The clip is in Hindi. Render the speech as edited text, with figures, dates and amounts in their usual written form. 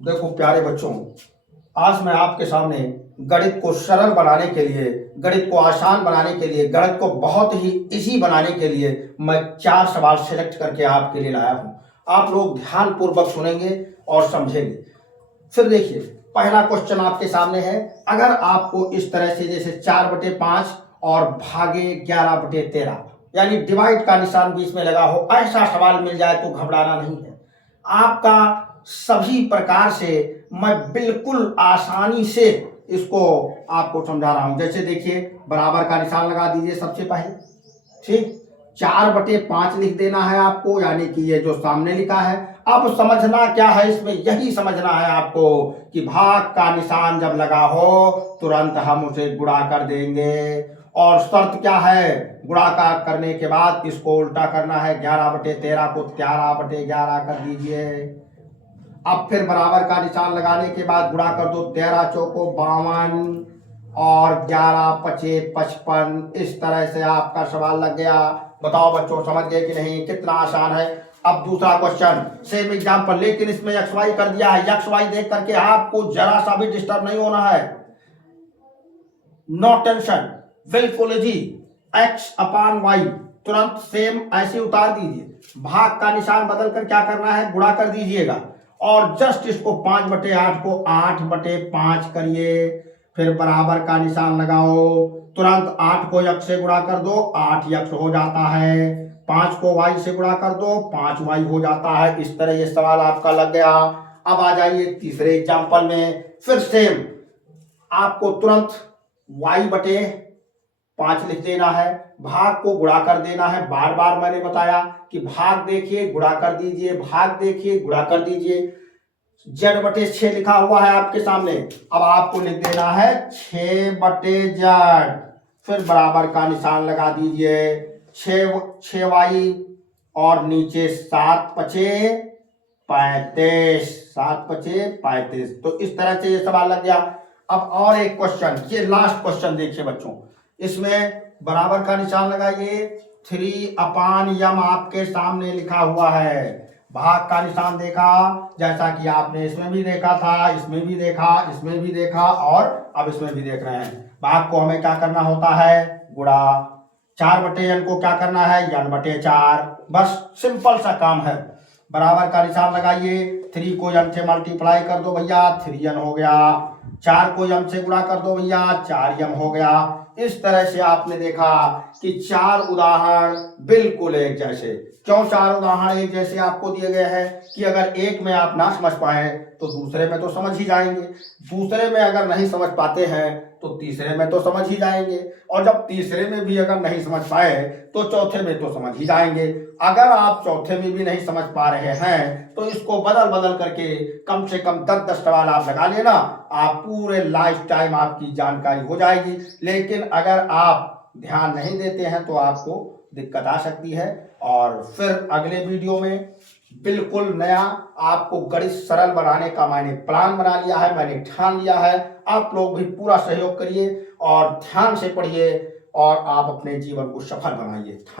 देखो प्यारे बच्चों, आज मैं आपके सामने गणित को सरल बनाने के लिए, गणित को आसान बनाने के लिए, गणित को बहुत ही इजी बनाने के लिए मैं 4 सवाल सिलेक्ट करके आपके लिए लाया हूं। आप लोग ध्यानपूर्वक सुनेंगे और समझेंगे। फिर देखिए, पहला क्वेश्चन आपके सामने है। अगर आपको इस तरह से जैसे 4/5 और भागे 11/13 यानी डिवाइड का निशान बीच में लगा हो, ऐसा सवाल मिल जाए तो घबराना नहीं है। आपका सभी प्रकार से मैं बिल्कुल आसानी से इसको आपको समझा रहा हूं। जैसे देखिए, बराबर का निशान लगा दीजिए सबसे पहले। ठीक, 4/5 लिख देना है आपको, यानी कि ये जो सामने लिखा है। अब समझना क्या है इसमें, यही समझना है आपको कि भाग का निशान जब लगा हो तुरंत हम उसे गुणा कर देंगे। और शर्त क्या है, गुणाकार करने के बाद इसको उल्टा करना है। 11/13 को 11/11 कर दीजिए। अब फिर बराबर का निशान लगाने के बाद गुणा कर दो। 13 चौको 52 और 11×5 55। इस तरह से आपका सवाल लग गया। बताओ बच्चों, समझ गए कि नहीं? कितना आसान है। अब दूसरा क्वेश्चन, सेम एग्जांपल, लेकिन इसमें एक्स वाई कर दिया है। एक्स वाई देख करके आपको जरा सा भी डिस्टर्ब नहीं होना है। नो टेंशन, बिल्कुल जी। x/y तुरंत सेम ऐसे उतार दीजिए। भाग का निशान बदल कर क्या करना है, गुणा कर दीजिएगा। और जस्ट इसको 5/8 को 8/5 करिए। फिर बराबर का निशान लगाओ। तुरंत 8 को x से गुणा कर दो, 8x हो जाता है। 5 को y से गुणा कर दो, 5y हो जाता है। इस तरह ये सवाल आपका लग गया। अब आ जाइए तीसरे एग्जाम्पल में। फिर सेम आपको तुरंत y/5 लिख देना है। भाग को गुणा कर देना है। बार बार मैंने बताया कि भाग देखिए गुणा कर दीजिए, भाग देखिए गुणा कर दीजिए। z/6 लिखा हुआ है आपके सामने। अब आपको लिख देना है 6/z। फिर बराबर का निशान लगा दीजिए। 6y और नीचे 7×5 = 35। 7×5 = 35। तो इस तरह से ये सवाल लग गया। अब और एक क्वेश्चन, ये लास्ट क्वेश्चन देखिए बच्चों। इसमें बराबर का निशान लगाइए। 3/m आपके सामने लिखा हुआ है। भाग का निशान देखा, जैसा कि आपने इसमें भी देखा था, इसमें भी देखा, इसमें भी देखा और अब इसमें भी देख रहे हैं। भाग को हमें क्या करना होता है, गुणा। 4/n को क्या करना है, n/4। बस सिंपल सा काम है। बराबर का निशान लगाइए। 3 को n से मल्टीप्लाई कर दो भैया, 3n हो गया। 4 को m से गुणा कर दो भैया, 4m हो गया। इस तरह से आपने देखा कि 4 उदाहरण बिल्कुल एक जैसे। क्यों 4 उदाहरण एक जैसे आपको दिए गए हैं कि अगर एक में आप ना समझ पाए तो दूसरे में तो समझ ही जाएंगे, दूसरे में अगर नहीं समझ पाते हैं तो तीसरे में तो समझ ही जाएंगे, और जब तीसरे में भी अगर नहीं समझ पाए तो चौथे में तो समझ ही जाएंगे। अगर आप चौथे में भी नहीं समझ पा रहे हैं तो इसको बदल बदल करके कम से कम 10-10 सवाल आप लगा लेना, आप पूरे लाइफ टाइम आपकी जानकारी हो जाएगी। लेकिन अगर आप ध्यान नहीं देते हैं तो आपको दिक्कत आ सकती है। और फिर अगले वीडियो में बिल्कुल नया आपको गणित सरल बनाने का मैंने प्लान बना लिया है, मैंने ठान लिया है। आप लोग भी पूरा सहयोग करिए और ध्यान से पढ़िए और आप अपने जीवन को सफल बनाइए।